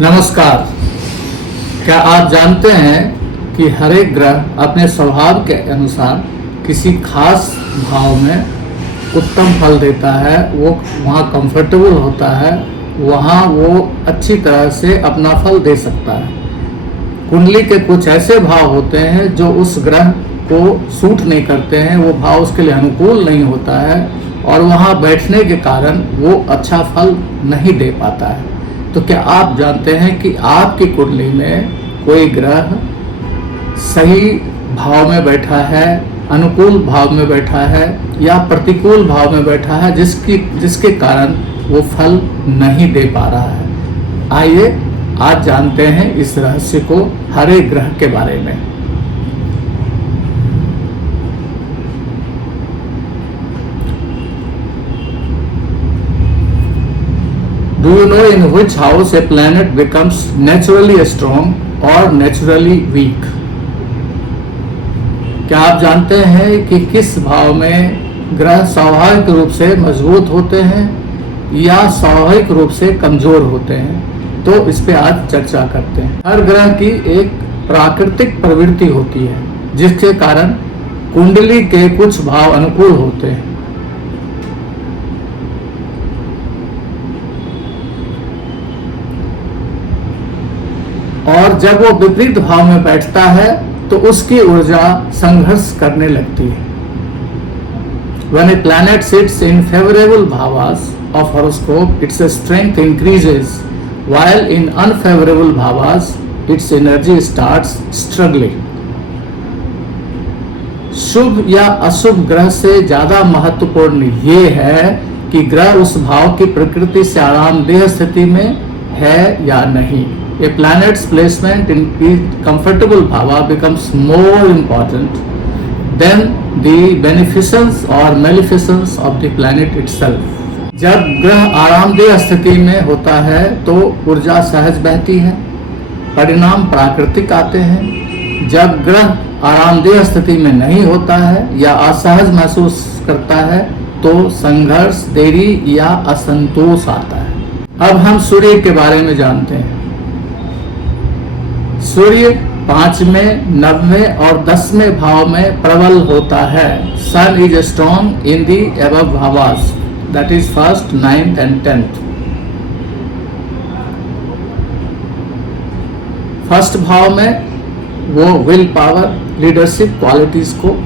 नमस्कार। क्या आप जानते हैं कि हर एक ग्रह अपने स्वभाव के अनुसार किसी खास भाव में उत्तम फल देता है, वो वहाँ कंफर्टेबल होता है, वहाँ वो अच्छी तरह से अपना फल दे सकता है। कुंडली के कुछ ऐसे भाव होते हैं जो उस ग्रह को सूट नहीं करते हैं, वो भाव उसके लिए अनुकूल नहीं होता है और वहाँ बैठने के कारण वो अच्छा फल नहीं दे पाता है। तो क्या आप जानते हैं कि आपकी कुंडली में कोई ग्रह सही भाव में बैठा है, अनुकूल भाव में बैठा है या प्रतिकूल भाव में बैठा है जिसके कारण वो फल नहीं दे पा रहा है? आइए आज जानते हैं इस रहस्य को हर एक ग्रह के बारे में। Do you know in which house a planet becomes naturally strong or naturally weak? क्या आप जानते हैं कि किस भाव में ग्रह स्वाभाविक रूप से मजबूत होते हैं या स्वाभाविक रूप से कमजोर होते हैं? तो इस पे आज चर्चा करते हैं। हर ग्रह की एक प्राकृतिक प्रवृत्ति होती है जिसके कारण कुंडली के कुछ भाव अनुकूल होते हैं और जब वो विपरीत भाव में बैठता है तो उसकी ऊर्जा संघर्ष करने लगती है। When a planet sits in favorable bhavas of horoscope, its strength increases, while in unfavorable bhavas, its energy starts struggling. शुभ या अशुभ ग्रह से ज्यादा महत्वपूर्ण ये है कि ग्रह उस भाव की प्रकृति से आरामदेह स्थिति में है या नहीं। A planet's placement in comfortable bhava becomes more important than the beneficence or maleficence of the planet itself. जब ग्रह आरामदेह स्थिति में होता है तो ऊर्जा सहज बहती है, परिणाम प्राकृतिक आते हैं। जब ग्रह आरामदेह स्थिति में नहीं होता है या असहज महसूस करता है तो संघर्ष, देरी या असंतोष आता है। अब हम सूर्य के बारे में जानते हैं। सूर्य 5वें, 9वें और 10वें भाव में प्रबल होता है। Sun is strong in the above भावास, that is 1st, 9th and 10th। First भाव में वो विल पावर, लीडरशिप क्वालिटीज को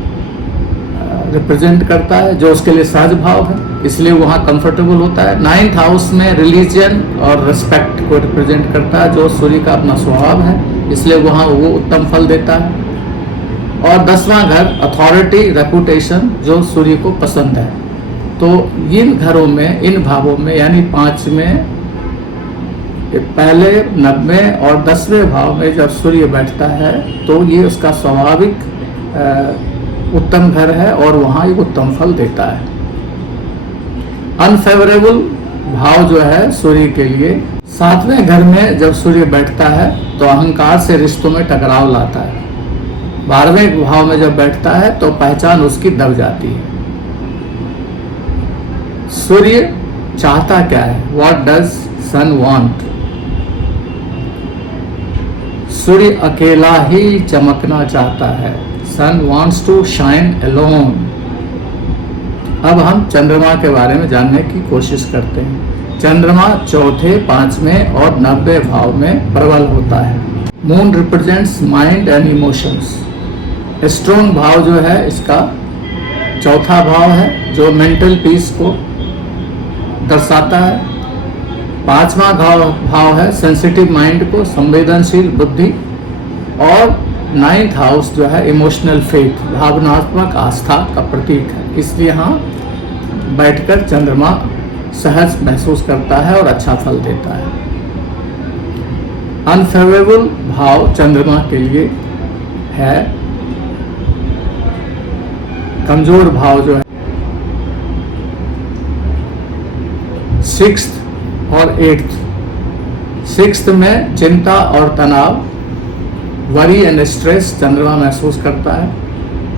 रिप्रेजेंट करता है जो उसके लिए सहज भाव है, इसलिए वहाँ कंफर्टेबल होता है। 9th हाउस में रिलीजन और रिस्पेक्ट को रिप्रेजेंट करता है जो सूर्य का अपना स्वभाव है, इसलिए वहाँ वो उत्तम फल देता है। और 10वां घर अथॉरिटी, रेपुटेशन जो सूर्य को पसंद है। तो इन घरों में, इन भावों में यानी 5वें, पहले, 9वें और 10वें भाव में जब सूर्य बैठता है तो ये उसका स्वाभाविक उत्तम घर है और वहाँ एक उत्तम फल देता है। अनफेवरेबल भाव जो है सूर्य के लिए, 7वें घर में जब सूर्य बैठता है तो अहंकार से रिश्तों में टकराव लाता है। 12वें भाव में जब बैठता है तो पहचान उसकी दब जाती है। सूर्य चाहता क्या है? What does sun want? सूर्य अकेला ही चमकना चाहता है। Sun wants to shine alone. अब हम चंद्रमा के बारे में जानने की कोशिश करते हैं। चंद्रमा 4th, 5वें और 9वें भाव में प्रबल होता है। Moon represents mind and emotions. Strong भाव जो है इसका 4था भाव है जो मेंटल पीस को दर्शाता है। 5वां भाव है सेंसिटिव माइंड को, संवेदनशील बुद्धि। और 9th हाउस जो है इमोशनल फेथ, भावनात्मक आस्था का प्रतीक है, इसलिए यहाँ बैठकर चंद्रमा सहज महसूस करता है और अच्छा फल देता है। अनफेवरेबल भाव चंद्रमा के लिए है, कमजोर भाव जो है 6th और 8th। 6th में चिंता और तनाव, वरी एंड स्ट्रेस चंद्रमा महसूस करता है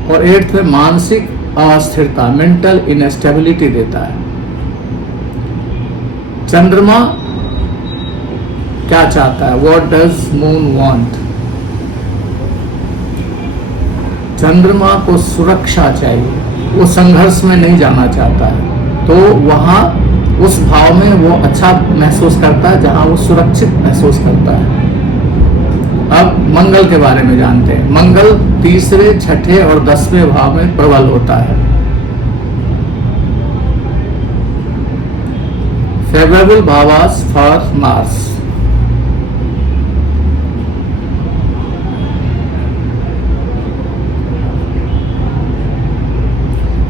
और 8th में मानसिक अस्थिरता, मेंटल इनस्टेबिलिटी देता है। चंद्रमा क्या चाहता है, व्हाट डज मून वांट। चंद्रमा को सुरक्षा चाहिए, वो संघर्ष में नहीं जाना चाहता है, तो वहाँ उस भाव में वो अच्छा महसूस करता है जहाँ वो सुरक्षित महसूस करता है। अब मंगल के बारे में जानते हैं। मंगल तीसरे, छठे और 10वें भाव में प्रबल होता है। फेवरेबल भावास for Mars.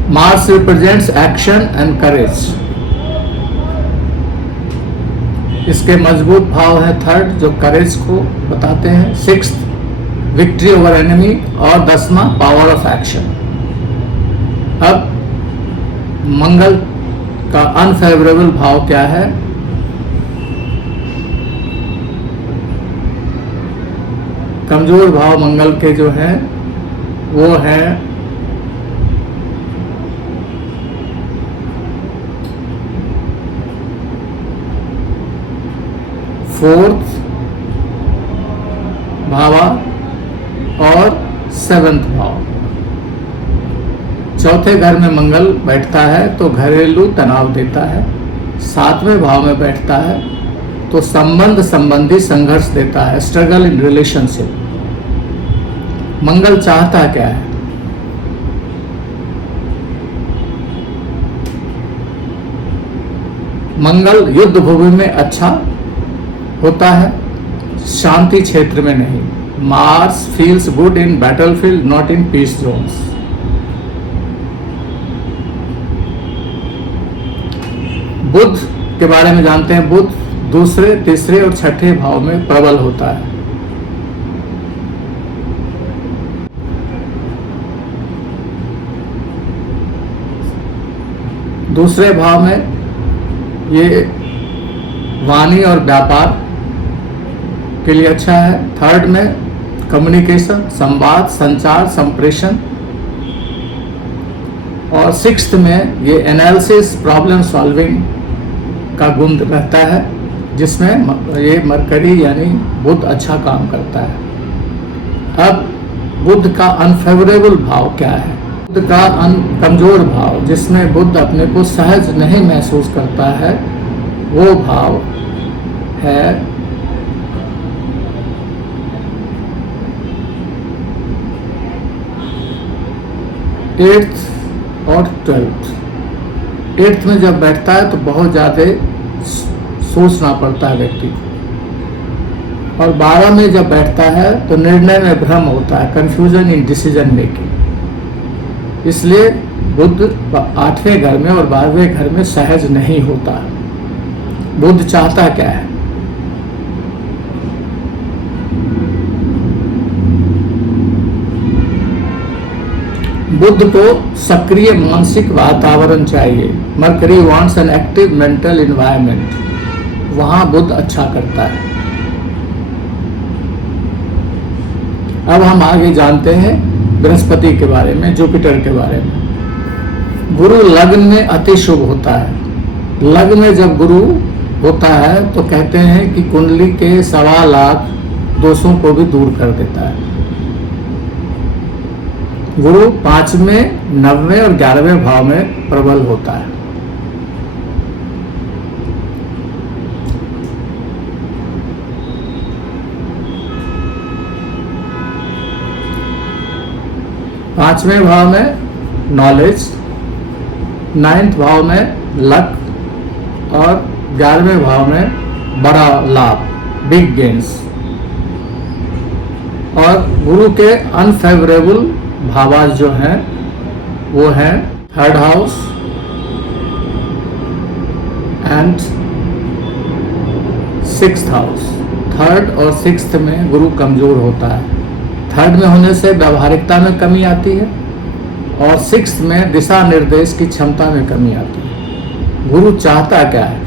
Mars represents action and courage. इसके मजबूत भाव है थर्ड, जो करेज को बताते हैं, सिक्स्थ विक्ट्री ओवर एनिमी, और 10वां पावर ऑफ एक्शन। अब मंगल का अनफेवरेबल भाव क्या है? कमजोर भाव मंगल के जो है वो है फोर्थ भावा और 7वां भाव। चौथे घर में मंगल बैठता है तो घरेलू तनाव देता है। 7वें भाव में बैठता है तो संबंध संबंधी संघर्ष देता है, स्ट्रगल इन रिलेशनशिप। मंगल चाहता क्या है? मंगल युद्ध भूमि में अच्छा होता है, शांति क्षेत्र में नहीं। Mars feels good in battlefield, not in peace zones. बुध के बारे में जानते हैं। बुध दूसरे, तीसरे और छठे भाव में प्रबल होता है। दूसरे भाव में ये वाणी और व्यापार के लिए अच्छा है। थर्ड में कम्युनिकेशन, संवाद, संचार, संप्रेषण, और सिक्स्थ में ये एनालिसिस, प्रॉब्लम सॉल्विंग का गुण रहता है, जिसमें ये मरकरी यानी बुध अच्छा काम करता है। अब बुध का अनफेवरेबल भाव क्या है? बुध का कमजोर भाव, जिसमें बुध अपने को सहज नहीं महसूस करता है, वो भाव है एट्थ और 12th। 8th में जब बैठता है तो बहुत ज़्यादा सोचना पड़ता है व्यक्ति को, और 12 में जब बैठता है तो निर्णय में भ्रम होता है, कंफ्यूजन इन डिसीजन मेकिंग। इसलिए बुध 8वें घर में और 12वें घर में सहज नहीं होता। बुध चाहता क्या है? बुध को सक्रिय मानसिक वातावरण चाहिए। Mercury wants an active mental environment. वहां बुध अच्छा करता है। अब हम आगे जानते हैं बृहस्पति के बारे में, जुपिटर के बारे में। गुरु लग्न में अति शुभ होता है। लग्न में जब गुरु होता है तो कहते हैं कि कुंडली के 1.25 लाख दोषों को भी दूर कर देता है। गुरु 5वें, 9वें और 11वें भाव में प्रबल होता है। पांचवें भाव में नॉलेज, 9th भाव में लक, और 11वें भाव में बड़ा लाभ, बिग गेन्स। और गुरु के अनफेवरेबल भावास जो हैं वो हैं 3rd house and 6th house. 3rd और 6th में गुरु कमजोर होता है। 3rd में होने से व्यावहारिकता में कमी आती है, और 6th में दिशा निर्देश की क्षमता में कमी आती है। गुरु चाहता क्या है?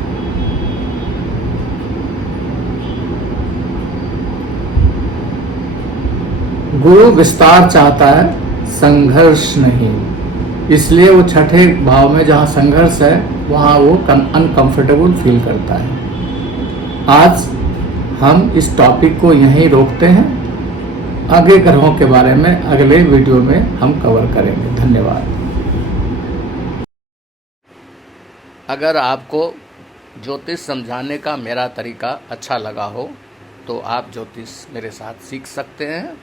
गुरु विस्तार चाहता है, संघर्ष नहीं। इसलिए वो 6ठे भाव में जहाँ संघर्ष है वहाँ वो अनकंफर्टेबल फील करता है। आज हम इस टॉपिक को यहीं रोकते हैं। आगे ग्रहों के बारे में अगले वीडियो में हम कवर करेंगे। धन्यवाद। अगर आपको ज्योतिष समझाने का मेरा तरीका अच्छा लगा हो तो आप ज्योतिष मेरे साथ सीख सकते हैं।